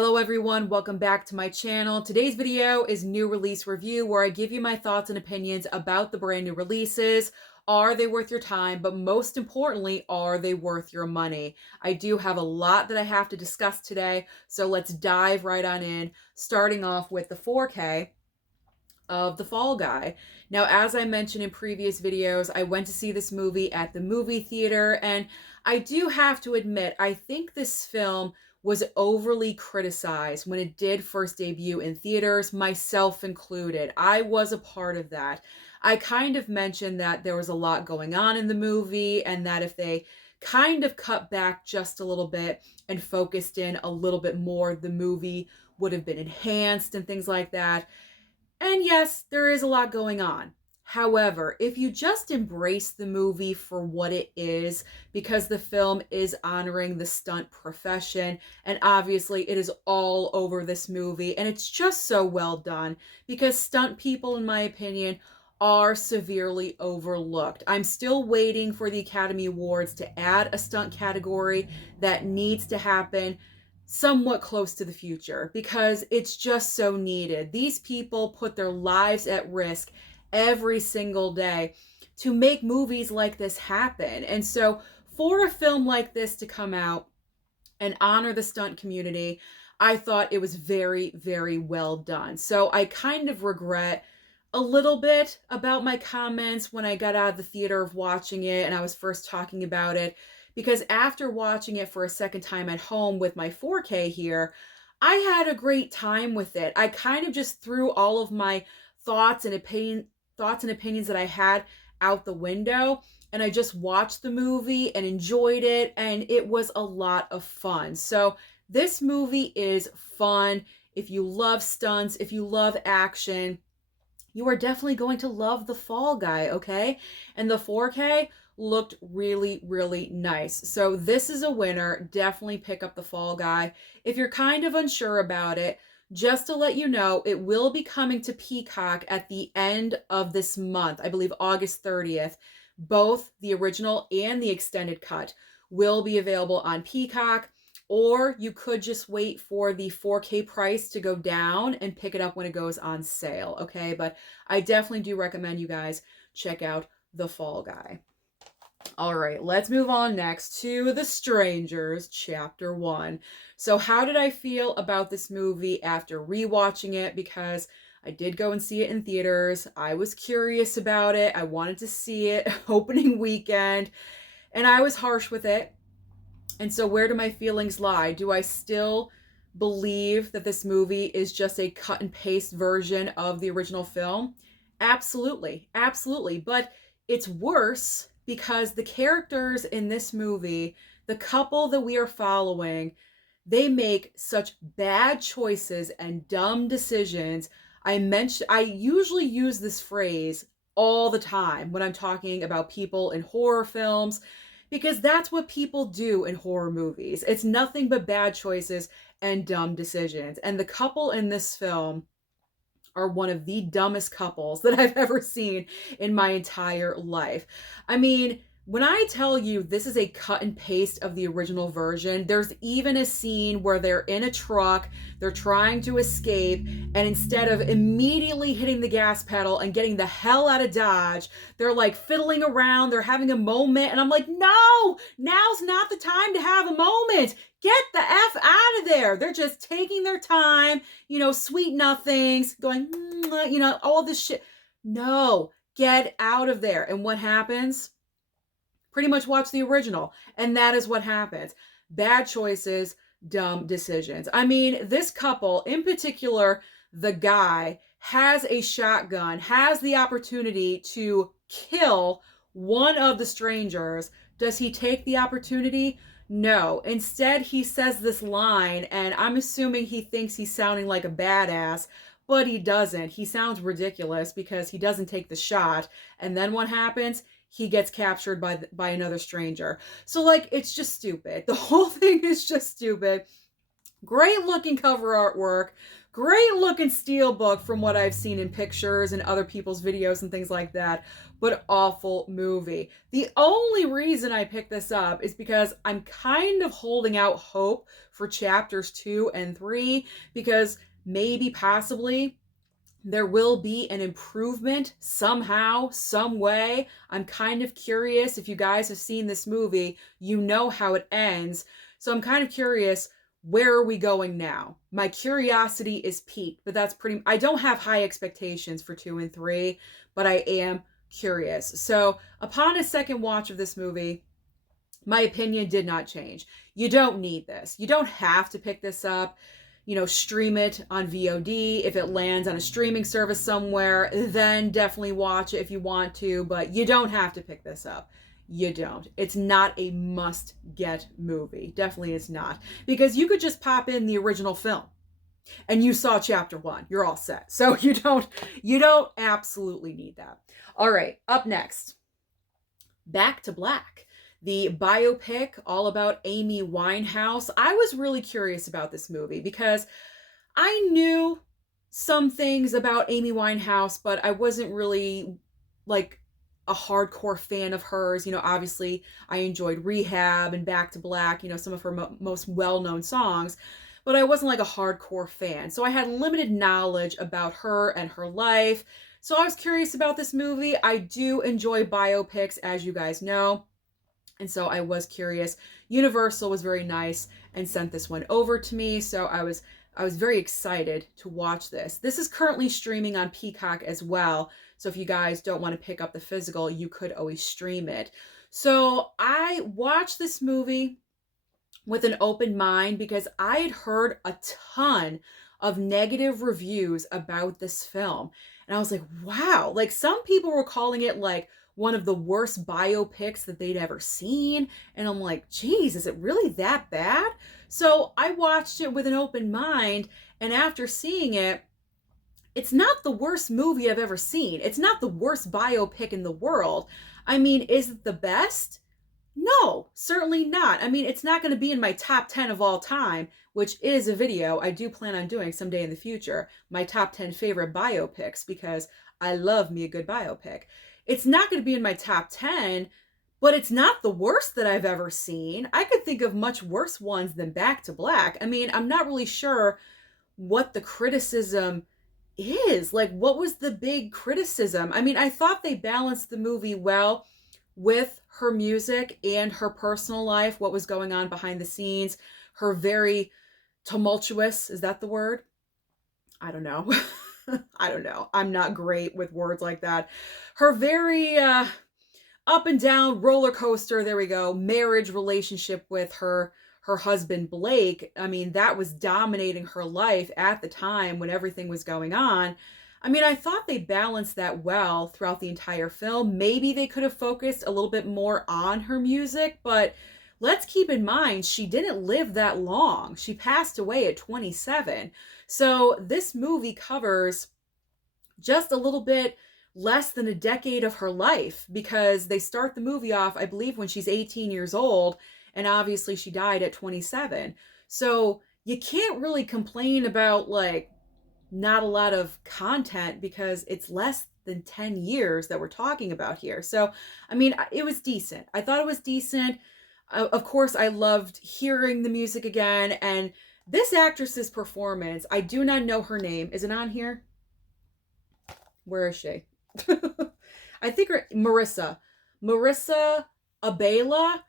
Hello everyone, welcome back to my channel. Today's video is new release review where I give you my thoughts and opinions about the brand new releases. Are they worth your time? But most importantly, are they worth your money? I do have a lot that I have to discuss today, so let's dive right on in, starting off with the 4K of The Fall Guy. Now, as I mentioned in previous videos, I went to see this movie at the movie theater, and I do have to admit, I think this film was overly criticized when it did first debut in theaters, myself included. I was a part of that. I kind of mentioned that there was a lot going on in the movie, and that if they kind of cut back just a little bit and focused in a little bit more, the movie would have been enhanced and things like that. And yes, there is a lot going on. However, if you just embrace the movie for what it is, because the film is honoring the stunt profession, and obviously it is all over this movie, and it's just so well done, because stunt people, in my opinion, are severely overlooked. I'm still waiting for the Academy Awards to add a stunt category. That needs to happen somewhat close to the future because it's just so needed. These people put their lives at risk every single day to make movies like this happen. And so for a film like this to come out and honor the stunt community, I thought it was very, very well done. So I kind of regret a little bit about my comments when I got out of the theater of watching it and I was first talking about it, because after watching it for a second time at home with my 4K here, I had a great time with it. I kind of just threw all of my thoughts and opinions that I had out the window, and I just watched the movie and enjoyed it, and it was a lot of fun. So this movie is fun. If you love stunts, if you love action, you are definitely going to love The Fall Guy, okay? And the 4K looked really, really nice. So this is a winner. Definitely pick up The Fall Guy. If you're kind of unsure about it, just to let you know, it will be coming to Peacock at the end of this month. I believe August 30th. Both the original and the extended cut will be available on Peacock. Or you could just wait for the 4K price to go down and pick it up when it goes on sale, okay? But I definitely do recommend you guys check out The Fall Guy. All right, let's move on next to The Strangers, Chapter 1. So how did I feel about this movie after rewatching it? Because I did go and see it in theaters. I was curious about it. I wanted to see it opening weekend, and I was harsh with it. And so where do my feelings lie? Do I still believe that this movie is just a cut and paste version of the original film? Absolutely, absolutely. But it's worse because the characters in this movie, the couple that we are following, they make such bad choices and dumb decisions. I usually use this phrase all the time when I'm talking about people in horror films, because that's what people do in horror movies. It's nothing but bad choices and dumb decisions. And the couple in this film are one of the dumbest couples that I've ever seen in my entire life. I mean, when I tell you this is a cut and paste of the original version, there's even a scene where they're in a truck, they're trying to escape, and instead of immediately hitting the gas pedal and getting the hell out of Dodge, they're like fiddling around, they're having a moment, and I'm like, no, now's not the time to have a moment. Get the F out of there. They're just taking their time, sweet nothings, going, all this shit. No, get out of there. And what happens? Pretty much watch the original, and that is what happens. Bad choices, dumb decisions. I mean, this couple, in particular, the guy has a shotgun, has the opportunity to kill one of the strangers. Does he take the opportunity? No. Instead, he says this line, and I'm assuming he thinks he's sounding like a badass, but he doesn't. He sounds ridiculous because he doesn't take the shot. And then what happens? He gets captured by another stranger. So, it's just stupid. The whole thing is just stupid. Great looking cover artwork, Great looking steelbook from what I've seen in pictures and other people's videos and things like that, but awful movie. The only reason I picked this up is because I'm kind of holding out hope for chapters 2 and 3, because maybe, possibly, there will be an improvement somehow, some way. I'm kind of curious. If you guys have seen this movie, you know how it ends. So I'm kind of curious, where are we going now? My curiosity is piqued, but I don't have high expectations for 2 and 3, but I am curious. So upon a second watch of this movie, my opinion did not change. You don't need this. You don't have to pick this up. Stream it on VOD. If it lands on a streaming service somewhere, then definitely watch it if you want to, but you don't have to pick this up. You don't. It's not a must-get movie. Definitely is not. Because you could just pop in the original film and you saw chapter 1. You're all set. So you don't absolutely need that. All right, up next, Back to Black, the biopic all about Amy Winehouse. I was really curious about this movie because I knew some things about Amy Winehouse, but I wasn't really like a hardcore fan of hers. Obviously I enjoyed Rehab and Back to Black, some of her most well-known songs, but I wasn't like a hardcore fan. So I had limited knowledge about her and her life. So I was curious about this movie. I do enjoy biopics, as you guys know. And so I was curious. Universal was very nice and sent this one over to me. So I was very excited to watch this. This is currently streaming on Peacock as well. So if you guys don't want to pick up the physical, you could always stream it. So I watched this movie with an open mind because I had heard a ton of negative reviews about this film. And I was like, wow, like some people were calling it like one of the worst biopics that they'd ever seen. And I'm like, geez, is it really that bad? So I watched it with an open mind. And after seeing it, it's not the worst movie I've ever seen. It's not the worst biopic in the world. I mean, is it the best? No, certainly not. I mean, it's not going to be in my top 10 of all time, which is a video I do plan on doing someday in the future. My top 10 favorite biopics, because I love me a good biopic. It's not going to be in my top 10, but it's not the worst that I've ever seen. I could think of much worse ones than Back to Black. I mean, I'm not really sure what the criticism is. Like, what was the big criticism? I mean, I thought they balanced the movie well with her music and her personal life, what was going on behind the scenes, her very tumultuous, is that the word? I don't know. I don't know. I'm not great with words like that. Her very up and down roller coaster, there we go, marriage relationship with her husband Blake. I mean, that was dominating her life at the time when everything was going on. I mean, I thought they balanced that well throughout the entire film. Maybe they could have focused a little bit more on her music, but let's keep in mind, she didn't live that long. She passed away at 27. So this movie covers just a little bit less than a decade of her life, because they start the movie off, I believe, when she's 18 years old, and obviously she died at 27. So you can't really complain about like not a lot of content, because it's less than 10 years that we're talking about here. So, I mean, it was decent. I thought it was decent. Of course, I loved hearing the music again. And this actress's performance, I do not know her name. Is it on here? Where is she? I think Marissa Abela.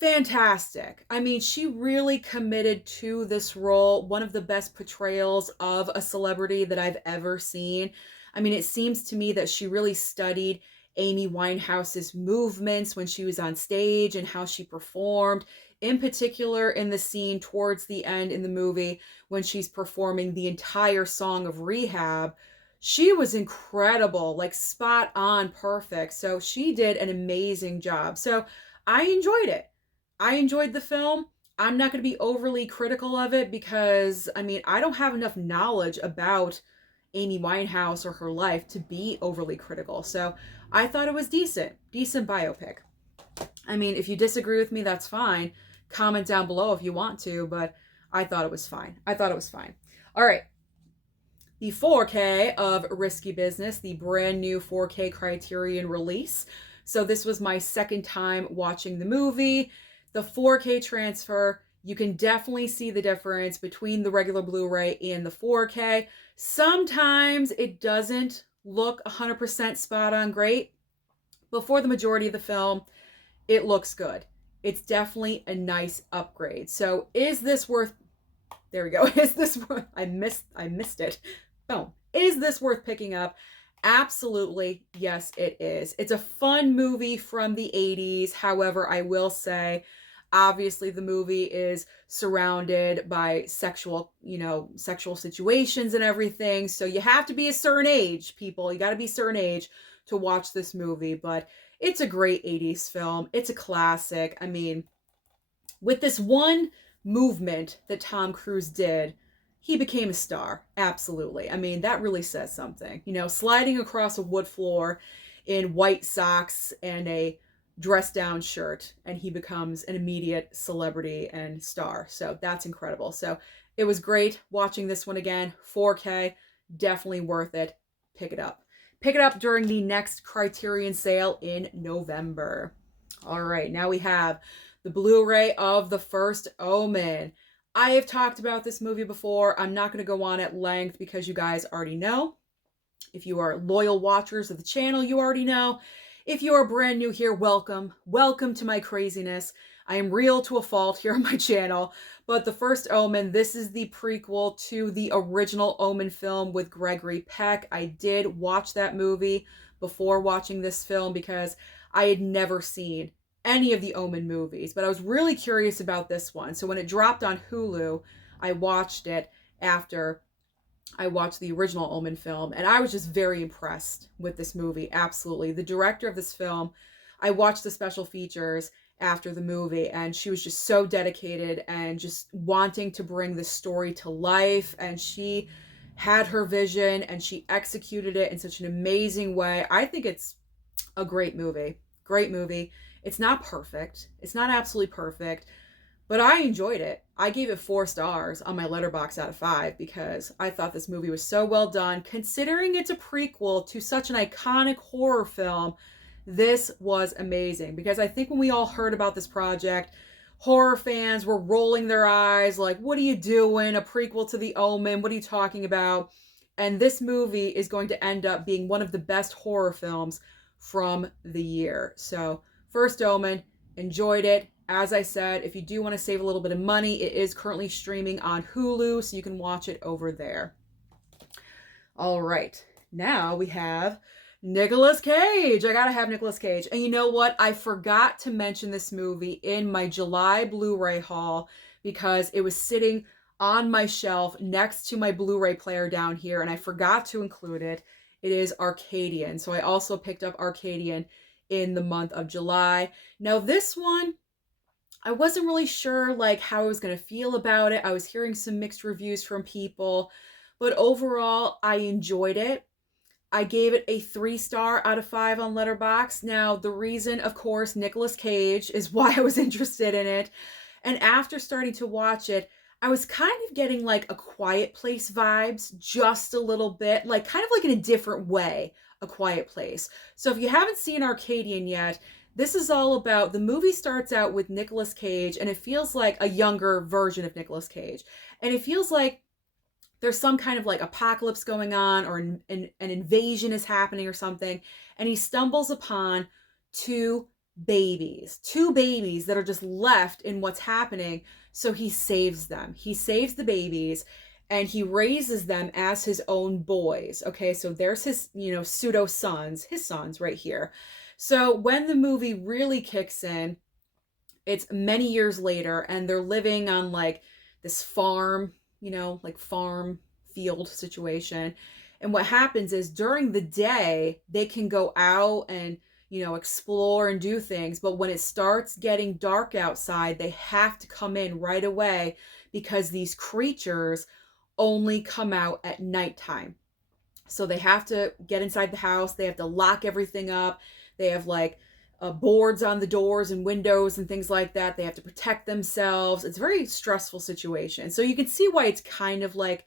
Fantastic. I mean, she really committed to this role. One of the best portrayals of a celebrity that I've ever seen. I mean, it seems to me that she really studied Amy Winehouse's movements when she was on stage and how she performed, in particular in the scene towards the end in the movie when she's performing the entire song of Rehab. She was incredible, like spot on, perfect. So she did an amazing job. So I enjoyed it. I enjoyed the film. I'm not going to be overly critical of it because, I mean, I don't have enough knowledge about Amy Winehouse or her life to be overly critical. So I thought it was decent biopic. I mean, if you disagree with me, that's fine. Comment down below if you want to, but I thought it was fine. All right. the 4K of Risky Business, the brand new 4K Criterion release. So this was my second time watching the movie. The 4K transfer, you can definitely see the difference between the regular Blu-ray and the 4K. Sometimes it doesn't look 100% spot on great, but for the majority of the film, it looks good. It's definitely a nice upgrade. So is this worth, there we go. Is this worth, I missed it. Boom. Is this worth picking up? Absolutely, yes, it is. It's a fun movie from the 80s. However, I will say, obviously the movie is surrounded by sexual situations and everything. So you have to be a certain age, people. You got to be a certain age to watch this movie. But it's a great 80s film. It's a classic. I mean, with this one movement that Tom Cruise did, he became a star. Absolutely. I mean, that really says something. Sliding across a wood floor in white socks and a dress down shirt, and he becomes an immediate celebrity and star. So that's incredible. So it was great watching this one again. 4K, definitely worth it. Pick it up. Pick it up during the next Criterion sale in November. All right, now we have the Blu-ray of The First Omen. I have talked about this movie before. I'm not going to go on at length because you guys already know. If you are loyal watchers of the channel, you already know. If you are brand new here, welcome. Welcome to my craziness. I am real to a fault here on my channel. But The First Omen, this is the prequel to the original Omen film with Gregory Peck. I did watch that movie before watching this film because I had never seen any of the Omen movies, but I was really curious about this one. So when it dropped on Hulu, I watched it after I watched the original Omen film, and I was just very impressed with this movie. Absolutely. The director of this film, I watched the special features after the movie, and she was just so dedicated and just wanting to bring the story to life, and she had her vision and she executed it in such an amazing way. I think it's a great movie. Great movie. It's not perfect. It's not absolutely perfect, but I enjoyed it. I gave it 4 stars on my Letterboxd out of 5 because I thought this movie was so well done. Considering it's a prequel to such an iconic horror film, this was amazing. Because I think when we all heard about this project, horror fans were rolling their eyes like, what are you doing? A prequel to The Omen? What are you talking about? And this movie is going to end up being one of the best horror films from the year. So First Omen, enjoyed it. As I said, if you do want to save a little bit of money, it is currently streaming on Hulu, so you can watch it over there. All right, now we have Nicolas Cage. I gotta have Nicolas Cage. And you know what? I forgot to mention this movie in my July Blu-ray haul because it was sitting on my shelf next to my Blu-ray player down here, and I forgot to include it. It is Arcadian. So I also picked up Arcadian in the month of July. Now this one, I wasn't really sure like how I was going to feel about it. I was hearing some mixed reviews from people, but overall I enjoyed it. I gave it a 3-star out of 5 on Letterboxd. Now the reason, of course, Nicolas Cage is why I was interested in it. And after starting to watch it, I was kind of getting like a Quiet Place vibes just a little bit, like kind of like in a different way. A Quiet Place. So if you haven't seen Arcadian yet, this is all about, the movie starts out with Nicolas Cage, and it feels like a younger version of Nicolas Cage. And it feels like there's some kind of like apocalypse going on, or an invasion is happening or something. And he stumbles upon two babies that are just left in what's happening. So he saves them. He saves the babies, and he raises them as his own boys. Okay, so there's his, pseudo sons, his sons right here. So when the movie really kicks in, it's many years later, and they're living on like this farm, like farm field situation. And what happens is during the day, they can go out and, explore and do things. But when it starts getting dark outside, they have to come in right away because these creatures only come out at nighttime. So they have to get inside the house. They have to lock everything up. They have like boards on the doors and windows and things like that. They have to protect themselves. It's a very stressful situation. So you can see why it's kind of like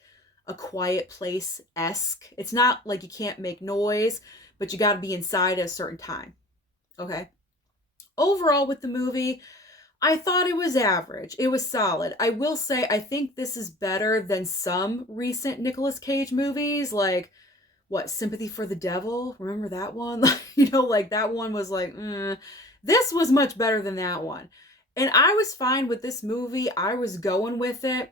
A Quiet Place-esque. It's not like you can't make noise, but you got to be inside at a certain time. Okay. Overall, with the movie, I thought it was average. It was solid. I will say, I think this is better than some recent Nicolas Cage movies, like what, Sympathy for the Devil? Remember that one? Like that one was like, this was much better than that one. And I was fine with this movie. I was going with it.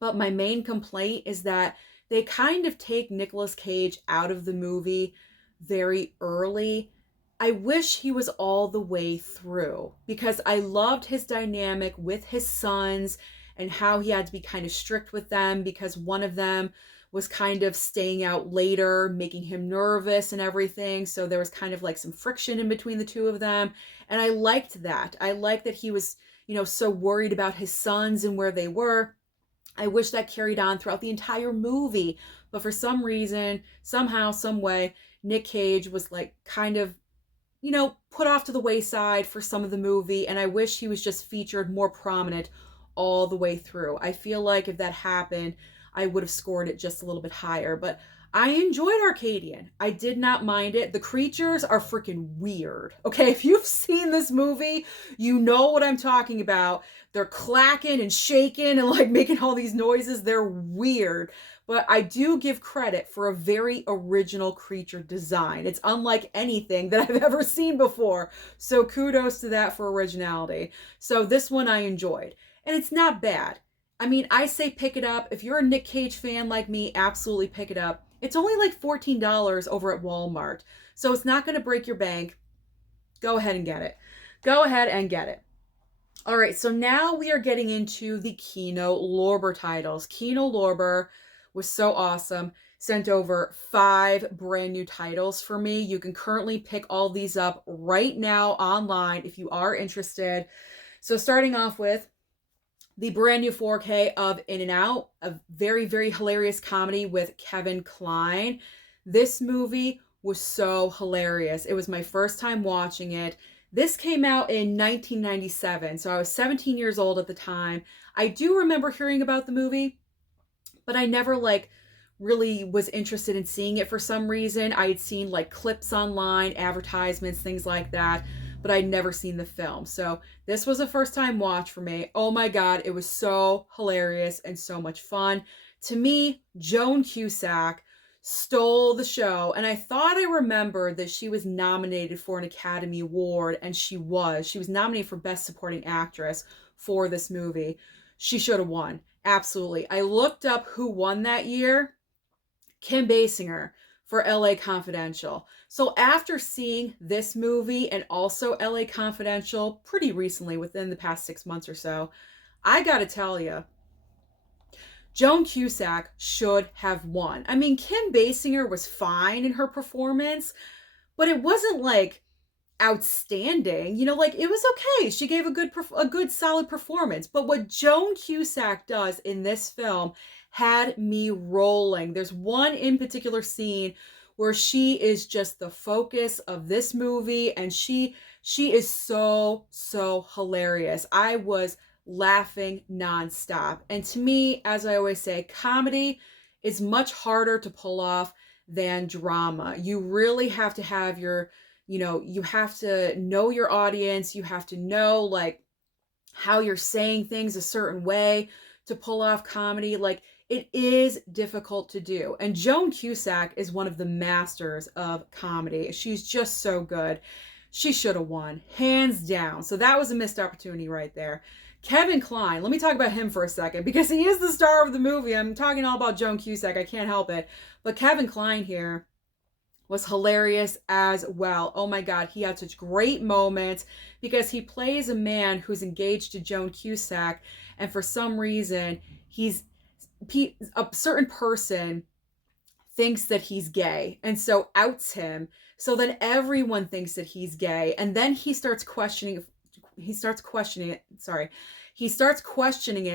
But my main complaint is that they kind of take Nicolas Cage out of the movie very early. I wish he was all the way through because I loved his dynamic with his sons and how he had to be kind of strict with them because one of them was kind of staying out later, making him nervous and everything. So there was kind of like some friction in between the two of them. And I liked that. I liked that he was, so worried about his sons and where they were. I wish that carried on throughout the entire movie. But for some reason, somehow, some way, Nick Cage was like kind of, put off to the wayside for some of the movie. And I wish he was just featured more prominent all the way through. I feel like if that happened, I would have scored it just a little bit higher. But I enjoyed Arcadian. I did not mind it. The creatures are freaking weird. Okay, if you've seen this movie, you know what I'm talking about. They're clacking and shaking and like making all these noises. They're weird. But I do give credit for a very original creature design. It's unlike anything that I've ever seen before. So kudos to that for originality. So this one I enjoyed. And it's not bad. I mean, I say pick it up. If you're a Nick Cage fan like me, absolutely pick it up. It's only like $14 over at Walmart. So it's not going to break your bank. Go ahead and get it. Go ahead and get it. All right, so now we are getting into the Kino Lorber titles. Kino Lorber was so awesome. Sent over 5 brand new titles for me. You can currently pick all these up right now online if you are interested. So starting off with the brand new 4K of InNOut, a very, very hilarious comedy with Kevin Kline. This movie was so hilarious. It was my first time watching it. This came out in 1997, so I was 17 years old at the time. I do remember hearing about the movie, but I never really was interested in seeing it for some reason. I had seen clips online, advertisements, things like that, but I'd never seen the film. So this was a first time watch for me. Oh my God, it was so hilarious and so much fun. To me, Joan Cusack stole the show, and I thought I remembered that she was nominated for an Academy Award, and she was. She was nominated for Best Supporting Actress for this movie. She should have won. Absolutely. I looked up who won that year. Kim Basinger for LA Confidential. So after seeing this movie and also LA Confidential pretty recently, within the past 6 months or so, I gotta tell you, Joan Cusack should have won. I mean, Kim Basinger was fine in her performance, but it wasn't outstanding. It was okay. She gave a good solid performance. But what Joan Cusack does in this film had me rolling. There's one in particular scene where she is just the focus of this movie, and she is so hilarious. I was laughing nonstop. And to me, as I always say, comedy is much harder to pull off than drama. You really have to have you have to know your audience. You have to know how you're saying things a certain way to pull off comedy. It is difficult to do. And Joan Cusack is one of the masters of comedy. She's just so good. She should have won, hands down. So that was a missed opportunity right there. Kevin Kline, let me talk about him for a second because he is the star of the movie. I'm talking all about Joan Cusack. I can't help it. But Kevin Kline here was hilarious as well. Oh my God, he had such great moments because he plays a man who's engaged to Joan Cusack, and for some reason, a certain person thinks that he's gay and so outs him. So then everyone thinks that he's gay, and then he starts questioning it.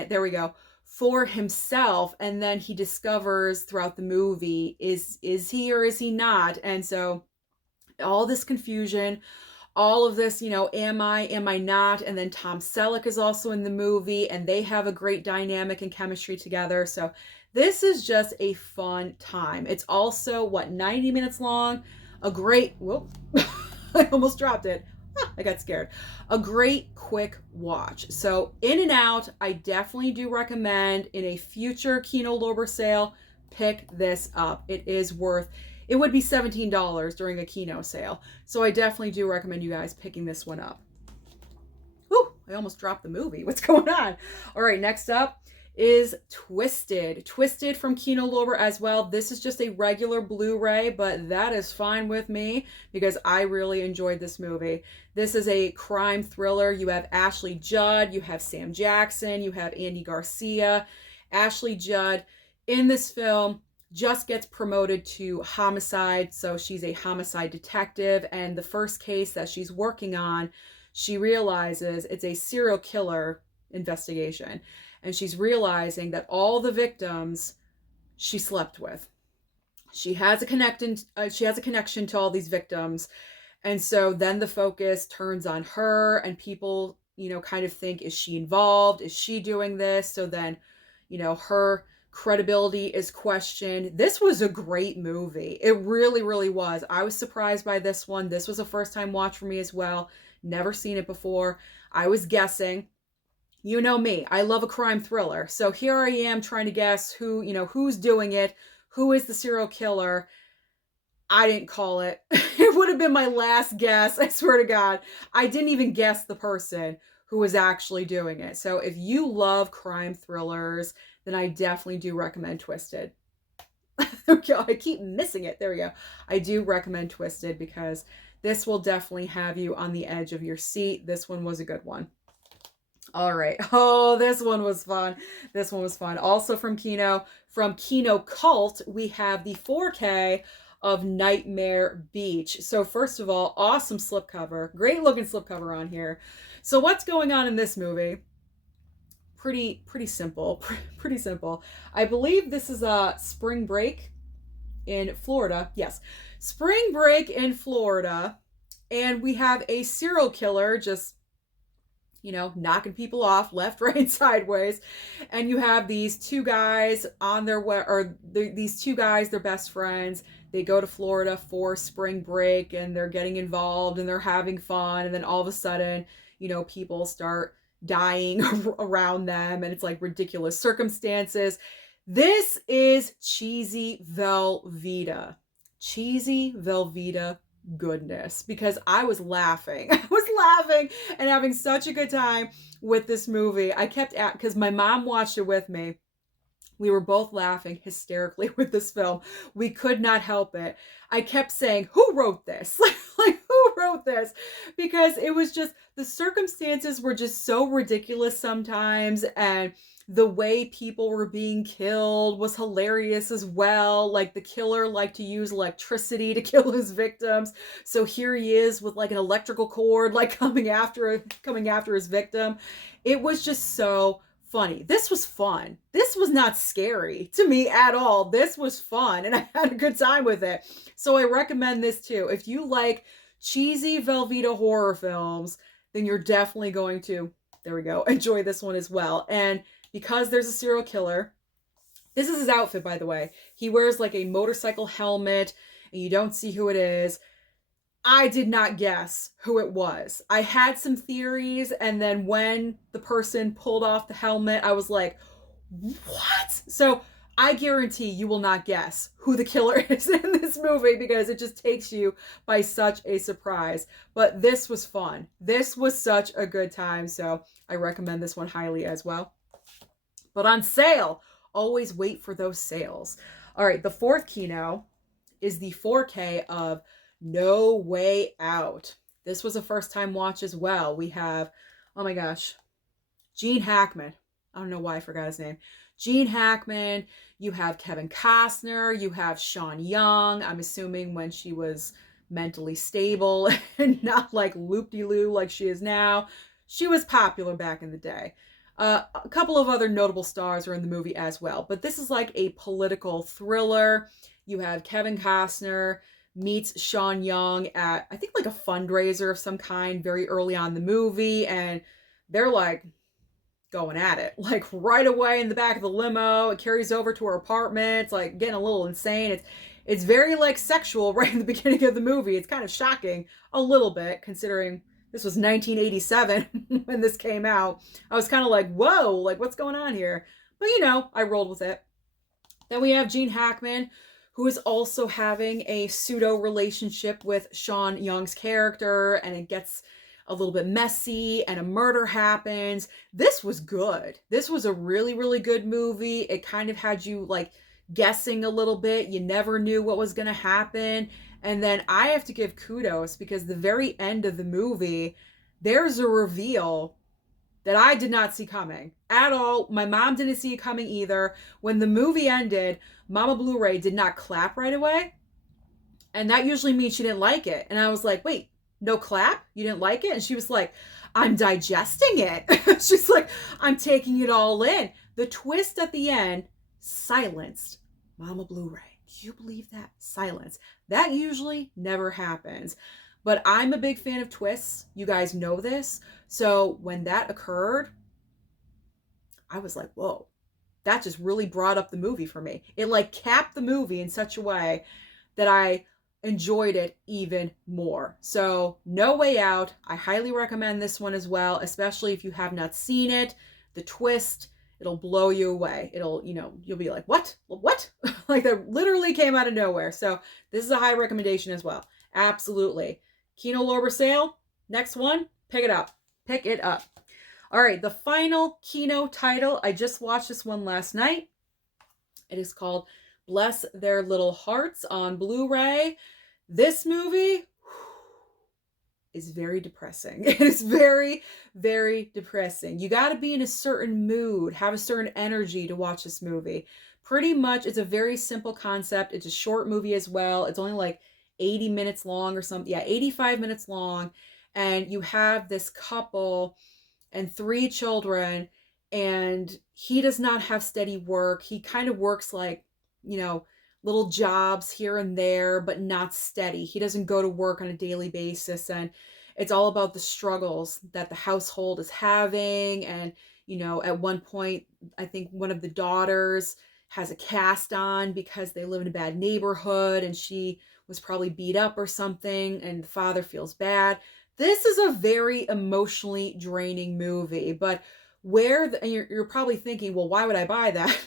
There we go. For himself, and then he discovers throughout the movie, is he or is he not? And so all this confusion, all of this, am I not? And then Tom Selleck is also in the movie, and they have a great dynamic and chemistry together. So This is just a fun time. It's also, what, 90 minutes long? A great, whoop, I almost dropped it. I got scared. A great quick watch. So InNOut, I definitely do recommend in a future Kino Lorber sale, pick this up. It is worth, it would be $17 during a Kino sale. So I definitely do recommend you guys picking this one up. Whew, I almost dropped the movie. What's going on? All right, next up is Twisted. Twisted from Kino Lorber as well. This is just a regular Blu-ray, but that is fine with me because I really enjoyed this movie. This is a crime thriller. You have Ashley Judd, you have Sam Jackson, you have Andy Garcia. Ashley Judd in this film just gets promoted to homicide, so she's a homicide detective, and the first case that she's working on, she realizes it's a serial killer investigation. And she's realizing that all the victims she slept with. She has a connection to all these victims. And so then the focus turns on her, and people, kind of think, is she involved? Is she doing this? So then, her credibility is questioned. This was a great movie. It really, really was. I was surprised by this one. This was a first time watch for me as well. Never seen it before. I was guessing. You know me, I love a crime thriller. So here I am trying to guess who's doing it, who is the serial killer. I didn't call it. It would have been my last guess, I swear to God. I didn't even guess the person who was actually doing it. So if you love crime thrillers, then I definitely do recommend Twisted. Okay, I keep missing it. There we go. I do recommend Twisted because this will definitely have you on the edge of your seat. This one was a good one. All right. Oh, this one was fun. This one was fun. Also from Kino Cult, we have the 4K of Nightmare Beach. So first of all, awesome slipcover. Great looking slipcover on here. So what's going on in this movie? Pretty simple. Pretty simple. I believe this is a spring break in Florida. Yes. Spring break in Florida. And we have a serial killer just knocking people off left, right, and sideways. And you have these two guys on their way, or these two guys, they're best friends. They go to Florida for spring break and they're getting involved and they're having fun. And then all of a sudden, people start dying around them and it's like ridiculous circumstances. This is cheesy Velveeta. Cheesy Velveeta goodness, because I was laughing. I was laughing and having such a good time with this movie. I kept because my mom watched it with me. We were both laughing hysterically with this film. We could not help it. I kept saying, who wrote this? Like, who wrote this? Because it was just, the circumstances were just so ridiculous sometimes, and the way people were being killed was hilarious as well. Like, the killer liked to use electricity to kill his victims. So here he is with like an electrical cord, like coming after his victim. It was just so funny. This was fun. This was not scary to me at all. This was fun and I had a good time with it. So I recommend this too. If you like cheesy Velveeta horror films, then you're definitely going to, there we go, enjoy this one as well. And because there's a serial killer, this is his outfit, by the way. He wears like a motorcycle helmet and you don't see who it is. I did not guess who it was. I had some theories, and then when the person pulled off the helmet, I was like, what? So I guarantee you will not guess who the killer is in this movie because it just takes you by such a surprise. But this was fun. This was such a good time, so I recommend this one highly as well. But on sale, always wait for those sales. All right, the fourth Kino is the 4K of No Way Out. This was a first time watch as well. We have, oh my gosh, Gene Hackman. I don't know why I forgot his name. Gene Hackman. You have Kevin Costner. You have Sean Young. I'm assuming when she was mentally stable and not like loop-de-loo like she is now. She was popular back in the day. A couple of other notable stars are in the movie as well. But this is like a political thriller. You have Kevin Costner meets Sean Young at, I think, like a fundraiser of some kind very early on in the movie. And they're like going at it. Like right away in the back of the limo, it carries over to her apartment. It's like getting a little insane. It's very like sexual right in the beginning of the movie. It's kind of shocking a little bit considering this was 1987 when this came out. I was kind of like, whoa, like what's going on here? But you know, I rolled with it. Then we have Gene Hackman, who is also having a pseudo relationship with Sean Young's character, and it gets a little bit messy and a murder happens. This was good. This was a really, really good movie. It kind of had you like guessing a little bit. You never knew what was going to happen. And then I have to give kudos because the very end of the movie, there's a reveal that I did not see coming at all. My mom didn't see it coming either. When the movie ended, Mama Blu-ray did not clap right away. And that usually means she didn't like it. And I was like, wait, no clap? You didn't like it? And she was like, I'm digesting it. She's like, I'm taking it all in. The twist at the end silenced Mama Blu-ray. Do you believe that? Silence. That usually never happens. But I'm a big fan of twists. You guys know this. So when that occurred, I was like, whoa, that just really brought up the movie for me. It like capped the movie in such a way that I enjoyed it even more. So No Way Out, I highly recommend this one as well, especially if you have not seen it. The twist, it'll blow you away. It'll, you know, you'll be like, what? Like that literally came out of nowhere. So this is a high recommendation as well. Absolutely. Kino Lorber Sale, next one, pick it up. Pick it up. All right, the final Kino title, I just watched this one last night. It is called Bless Their Little Hearts on Blu-ray. This movie is very depressing. It is very, very depressing. You got to be in a certain mood, have a certain energy to watch this movie. Pretty much, it's a very simple concept. It's a short movie as well. It's only like 80 minutes long or something. Yeah, 85 minutes long. And you have this couple and 3 children, and he does not have steady work. He kind of works like, you know, little jobs here and there, but not steady. He doesn't go to work on a daily basis. And it's all about the struggles that the household is having. And, you know, at one point, I think one of the daughters has a cast on because they live in a bad neighborhood and she was probably beat up or something, and the father feels bad. This is a very emotionally draining movie, but you're probably thinking, well, why would I buy that?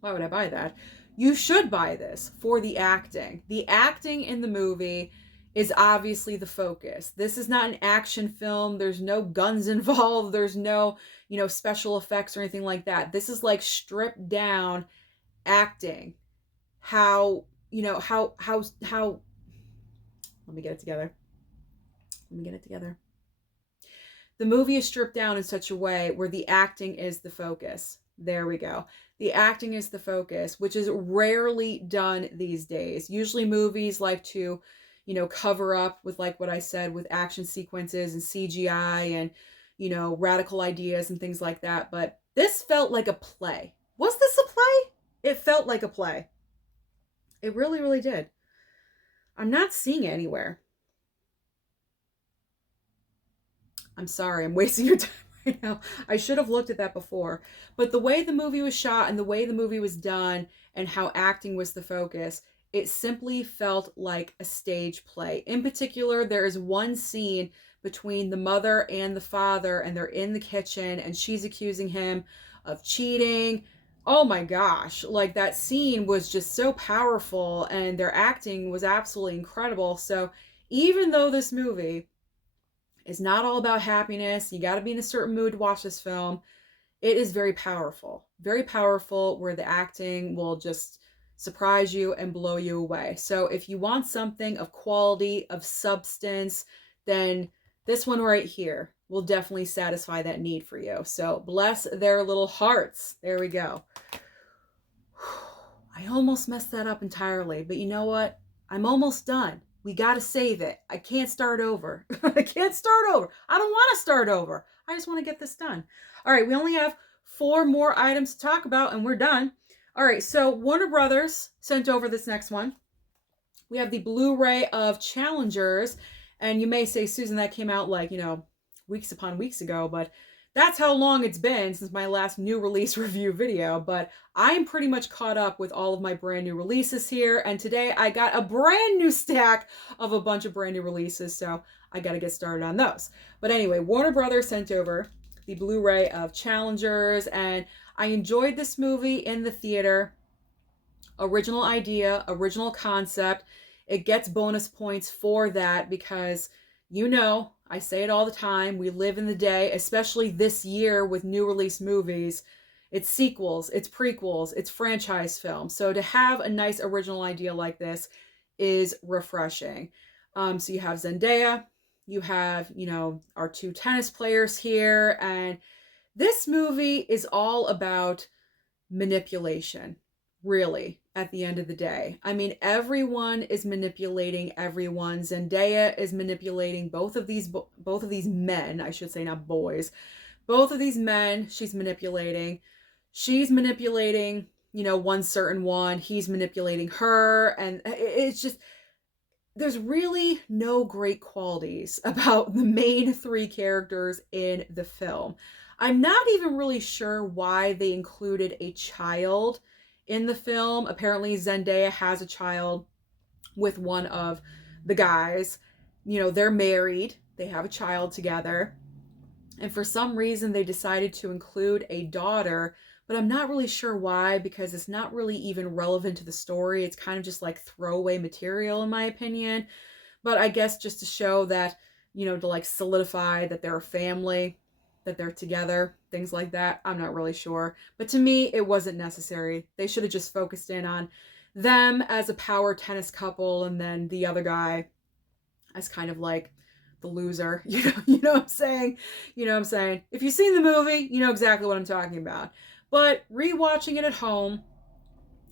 Why would I buy that? You should buy this for the acting. The acting in the movie is obviously the focus. This is not an action film. There's no guns involved. There's no, you know, special effects or anything like that. This is like stripped down acting. How let me get it together. The movie is stripped down in such a way where the acting is the focus. There we go. The acting is the focus, which is rarely done these days. Usually movies like to, you know, cover up with, like what I said, with action sequences and CGI and, you know, radical ideas and things like that. But this felt like a play. Was this a play? It felt like a play. It really, really did. I'm not seeing it anywhere. I'm sorry, I'm wasting your time right now. I should have looked at that before. But the way the movie was shot and the way the movie was done and how acting was the focus, it simply felt like a stage play. In particular, there is one scene between the mother and the father, and they're in the kitchen and she's accusing him of cheating. Oh my gosh, like that scene was just so powerful and their acting was absolutely incredible. So even though this movie is not all about happiness, you got to be in a certain mood to watch this film, it is very powerful where the acting will just surprise you and blow you away. So if you want something of quality, of substance, then this one right here will definitely satisfy that need for you. So Bless Their Little Hearts. There we go. I almost messed that up entirely, but you know what? I'm almost done. We got to save it. I can't start over. I can't start over. I don't want to start over. I just want to get this done. All right, we only have 4 more items to talk about and we're done. All right, so Warner Brothers sent over this next one. We have the Blu-ray of Challengers. And you may say, Susan, that came out like, you know, weeks upon weeks ago, but That's how long it's been since my last new release review video, but I'm pretty much caught up with all of my brand new releases here, and today I got a brand new stack of a bunch of brand new releases, so I gotta get started on those. But anyway, Warner Brothers sent over the Blu-ray of Challengers, and I enjoyed this movie in the theater. Original idea, original concept. It gets bonus points for that because, you know, I say it all the time, we live in the day, especially this year with new release movies. It's sequels, it's prequels, it's franchise films. So to have a nice original idea like this is refreshing. So you have Zendaya, you have, you know, our two tennis players here, and this movie is all about manipulation, really, at the end of the day. I mean, everyone is manipulating everyone. Zendaya is manipulating both of these men, I should say, not boys. Both of these men she's manipulating. She's manipulating, you know, one certain one. He's manipulating her, and it's just, there's really no great qualities about the main three characters in the film. I'm not even really sure why they included a child in the film. Apparently Zendaya has a child with one of the guys. You know, they're married, they have a child together, and for some reason they decided to include a daughter, but I'm not really sure why, because it's not really even relevant to the story. It's kind of just like throwaway material in my opinion. But I guess just to show that, you know, to like solidify that they're a family, that they're together, things like that. I'm not really sure. But to me, it wasn't necessary. They should have just focused in on them as a power tennis couple, and then the other guy as kind of like the loser. You know what I'm saying? You know what I'm saying? If you've seen the movie, you know exactly what I'm talking about. But rewatching it at home,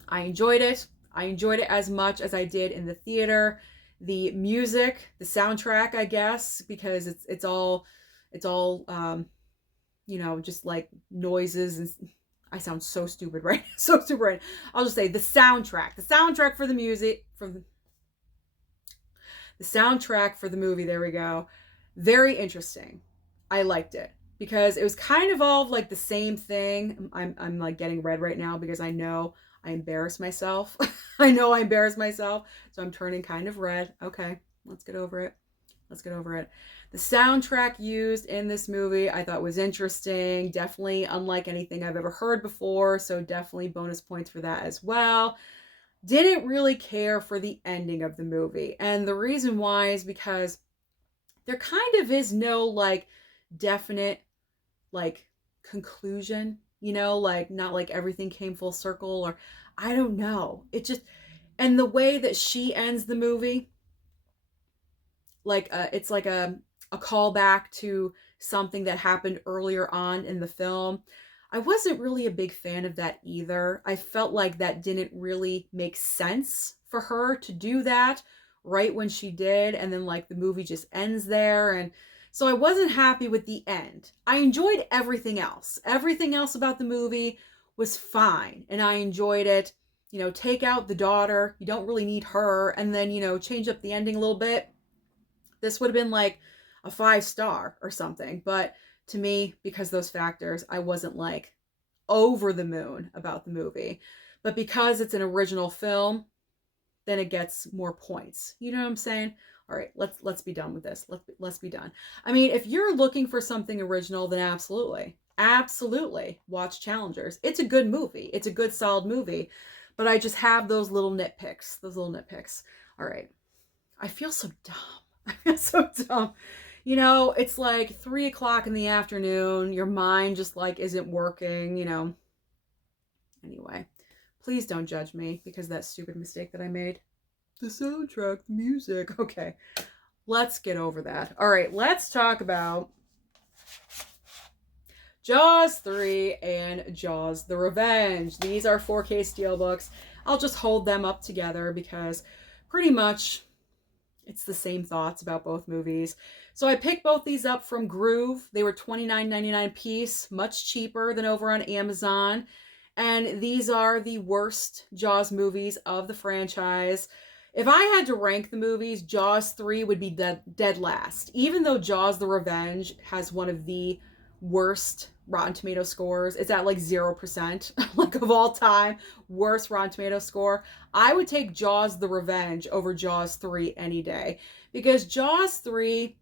I enjoyed it. I enjoyed it as much as I did in the theater. The music, the soundtrack, I guess, because it's all you know, just like noises, and I sound so stupid, right? So stupid, right? I'll just say the soundtrack for the music, the soundtrack for the movie, there we go. Very interesting. I liked it because it was kind of all like the same thing. I'm like getting red right now because I know I embarrassed myself. I know I embarrassed myself, so I'm turning kind of red. Okay, let's get over it. Let's get over it. The soundtrack used in this movie I thought was interesting. Definitely unlike anything I've ever heard before, so definitely bonus points for that as well. Didn't really care for the ending of the movie. And the reason why is because there kind of is no like definite like conclusion, you know, like not like everything came full circle, or I don't know. It just, and the way that she ends the movie, like it's like a callback to something that happened earlier on in the film. I wasn't really a big fan of that either. I felt like that didn't really make sense for her to do that right when she did, and then like the movie just ends there, and so I wasn't happy with the end. I enjoyed everything else. Everything else about the movie was fine, and I enjoyed it. You know, take out the daughter, you don't really need her, and then, you know, change up the ending a little bit. This would have been like a 5-star or something. But to me, because those factors, I wasn't like over the moon about the movie. But because it's an original film, then it gets more points. You know what I'm saying? All right, let's be done with this. Let's be done. I mean, if you're looking for something original, then absolutely watch Challengers. It's a good movie. It's a good solid movie. But I just have those little nitpicks. All right. I feel so dumb. I feel so dumb. You know, it's like 3 o'clock in the afternoon. Your mind just like isn't working, you know. Anyway, please don't judge me because of that stupid mistake that I made. The soundtrack, the music. Okay, let's get over that. All right, let's talk about Jaws 3 and Jaws the Revenge. These are 4K steelbooks. I'll just hold them up together because pretty much it's the same thoughts about both movies. So I picked both these up from Groove. They were $29.99 a piece, much cheaper than over on Amazon. And these are the worst Jaws movies of the franchise. If I had to rank the movies, Jaws 3 would be dead last. Even though Jaws the Revenge has one of the worst Rotten Tomato scores. It's at like 0%, like of all time, worst Rotten Tomato score. I would take Jaws the Revenge over Jaws 3 any day, because Jaws 3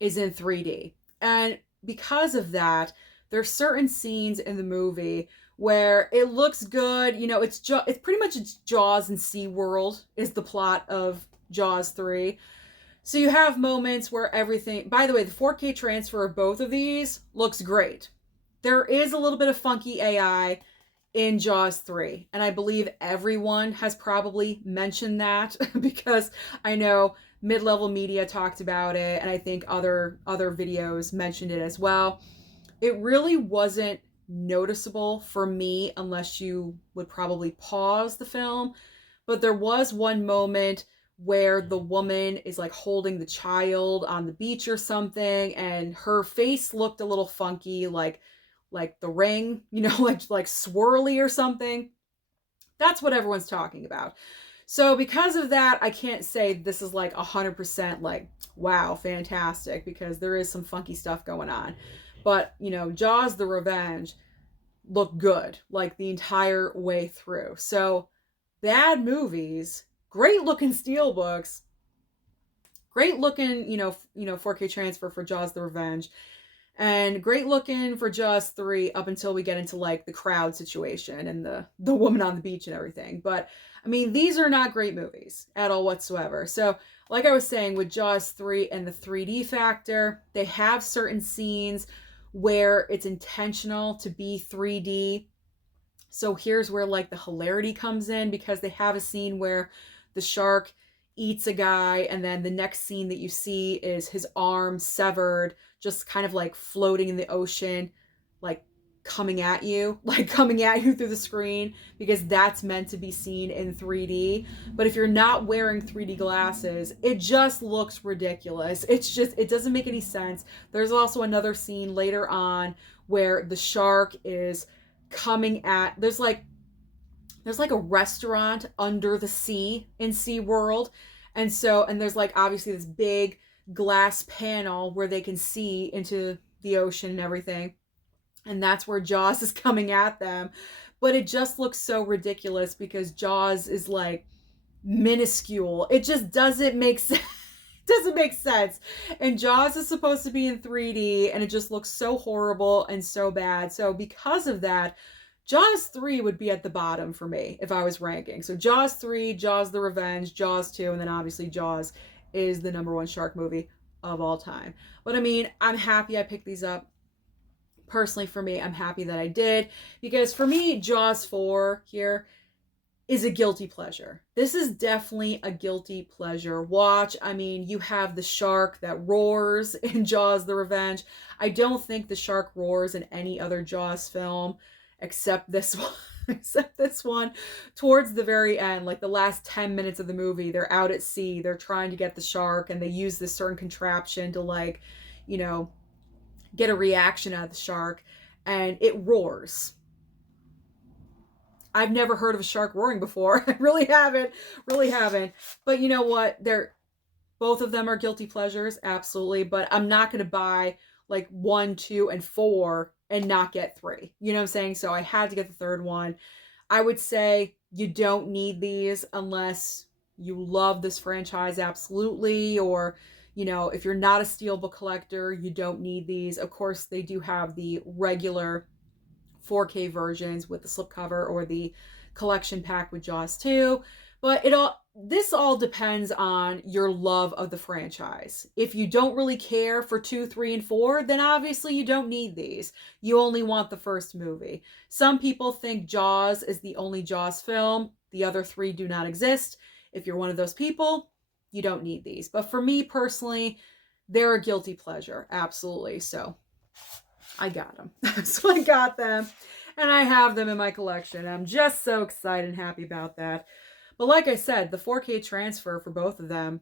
is in 3D. And because of that, there's certain scenes in the movie where it looks good. You know, it's pretty much it's Jaws and SeaWorld is the plot of Jaws 3. So you have moments where everything, by the way, the 4K transfer of both of these looks great. There is a little bit of funky AI in Jaws 3, and I believe everyone has probably mentioned that because I know mid-level media talked about it, and I think other videos mentioned it as well. It really wasn't noticeable for me unless you would probably pause the film, but there was one moment where the woman is like holding the child on the beach or something, and her face looked a little funky, like The Ring, you know, like swirly or something. That's what everyone's talking about. So because of that, I can't say this is like 100% like, wow, fantastic, because there is some funky stuff going on. But, you know, Jaws the Revenge looked good like the entire way through. So bad movies, great looking steelbooks, great looking, you know, 4K transfer for Jaws the Revenge, and great looking for Jaws 3 up until we get into like the crowd situation and the woman on the beach and everything. But I mean, these are not great movies at all whatsoever. So like I was saying, with Jaws 3 and the 3D factor, they have certain scenes where it's intentional to be 3D. So here's where like the hilarity comes in, because they have a scene where the shark eats a guy, and then the next scene that you see is his arm severed, just kind of like floating in the ocean, like coming at you through the screen, because that's meant to be seen in 3D. But if you're not wearing 3D glasses, it just looks ridiculous. It doesn't make any sense. There's also another scene later on where the shark is coming at, there's like a restaurant under the sea in SeaWorld. And there's like obviously this big glass panel where they can see into the ocean and everything. And that's where Jaws is coming at them. But it just looks so ridiculous because Jaws is like minuscule. It just doesn't make sense. Doesn't make sense. And Jaws is supposed to be in 3D, and it just looks so horrible and so bad. So because of that, Jaws 3 would be at the bottom for me if I was ranking. So Jaws 3, Jaws the Revenge, Jaws 2, and then obviously Jaws is the #1 shark movie of all time. But I mean, I'm happy I picked these up. Personally, for me, I'm happy that I did, because for me, Jaws 4 here is a guilty pleasure. This is definitely a guilty pleasure watch. I mean, you have the shark that roars in Jaws the Revenge. I don't think the shark roars in any other Jaws film except this one. Except this one. Towards the very end, like the last 10 minutes of the movie, they're out at sea, they're trying to get the shark, and they use this certain contraption to, like, you know, get a reaction out of the shark, and it roars. I've never heard of a shark roaring before. I really haven't. But you know what? Both of them are guilty pleasures, absolutely. But I'm not going to buy like 1, 2, and 4 and not get 3. You know what I'm saying? So I had to get the third one. I would say you don't need these unless you love this franchise absolutely, or, you know, if you're not a steelbook collector, you don't need these. Of course, they do have the regular 4K versions with the slipcover or the collection pack with Jaws 2. But this all depends on your love of the franchise. If you don't really care for 2, 3, and 4, then obviously you don't need these. You only want the first movie. Some people think Jaws is the only Jaws film. The other 3 do not exist. If you're one of those people, you don't need these. But for me personally, they're a guilty pleasure. Absolutely. So I got them. So I got them, and I have them in my collection. I'm just so excited and happy about that. But like I said, the 4K transfer for both of them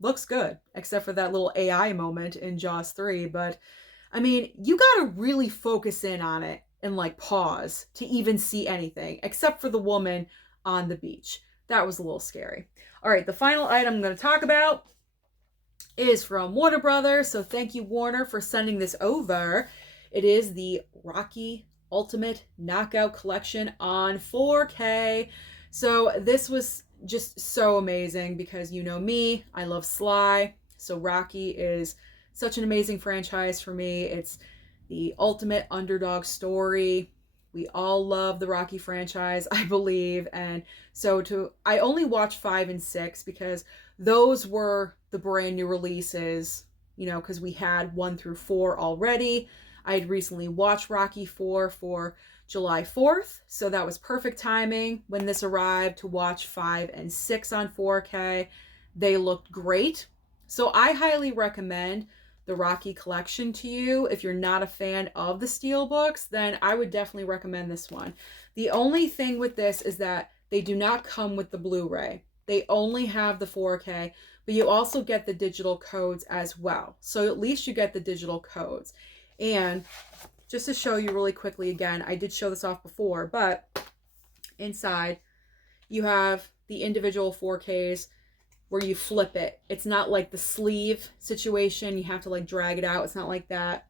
looks good, except for that little AI moment in Jaws 3. But I mean, you got to really focus in on it and like pause to even see anything, except for the woman on the beach. That was a little scary. All right, the final item I'm going to talk about is from Warner Brothers. So thank you, Warner, for sending this over. It is the Rocky Ultimate Knockout Collection on 4K. So this was just so amazing because you know me, I love Sly. So Rocky is such an amazing franchise for me. It's the ultimate underdog story. We all love the Rocky franchise, I believe. And so I only watched 5 and 6 because those were the brand new releases, you know, because we had 1 through 4 already. I had recently watched Rocky 4 for July 4th, so that was perfect timing when this arrived to watch 5 and 6 on 4K. They looked great. So I highly recommend the Rocky collection to you. If you're not a fan of the steelbooks, then I would definitely recommend this one. The only thing with this is that they do not come with the Blu-ray. They only have the 4K, but you also get the digital codes as well. So at least you get the digital codes. And just to show you really quickly again, I did show this off before, but inside you have the individual 4Ks where you flip it. It's not like the sleeve situation. You have to like drag it out. It's not like that.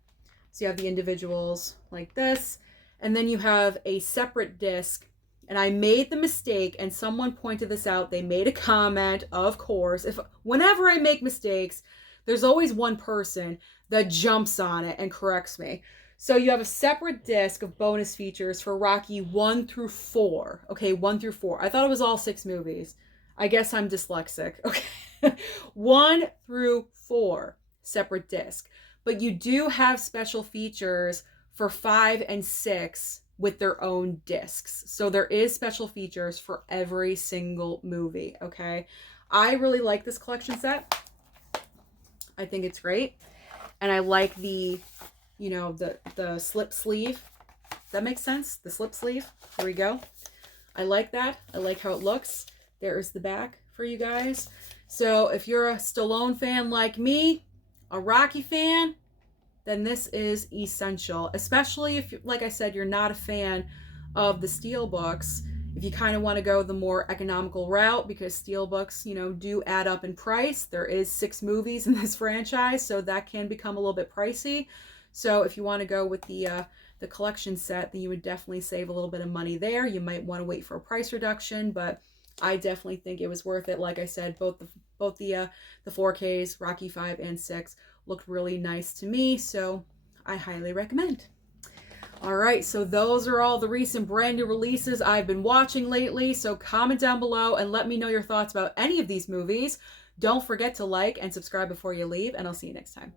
So you have the individuals like this. And then you have a separate disc. And I made the mistake, and someone pointed this out. They made a comment, of course. Whenever I make mistakes, there's always one person that jumps on it and corrects me. So you have a separate disc of bonus features for Rocky 1 through 4. Okay, 1 through 4. I thought it was all 6 movies. I guess I'm dyslexic. Okay. 1 through 4, separate disc. But you do have special features for 5 and 6 with their own discs. So there is special features for every single movie, okay? I really like this collection set. I think it's great. And I like the, you know, the slip sleeve. Does that make sense? The slip sleeve. There we go. I like that. I like how it looks. There's the back for you guys. So if you're a Stallone fan like me, a Rocky fan, then this is essential. Especially if, like I said, you're not a fan of the steelbooks. If you kind of want to go the more economical route, because steelbooks, you know, do add up in price. There is 6 movies in this franchise, so that can become a little bit pricey. So if you want to go with the collection set, then you would definitely save a little bit of money there. You might want to wait for a price reduction, but I definitely think it was worth it. Like I said, both the 4Ks, Rocky 5 and 6, looked really nice to me, so I highly recommend. All right, so those are all the recent brand new releases I've been watching lately. So comment down below and let me know your thoughts about any of these movies. Don't forget to like and subscribe before you leave, and I'll see you next time.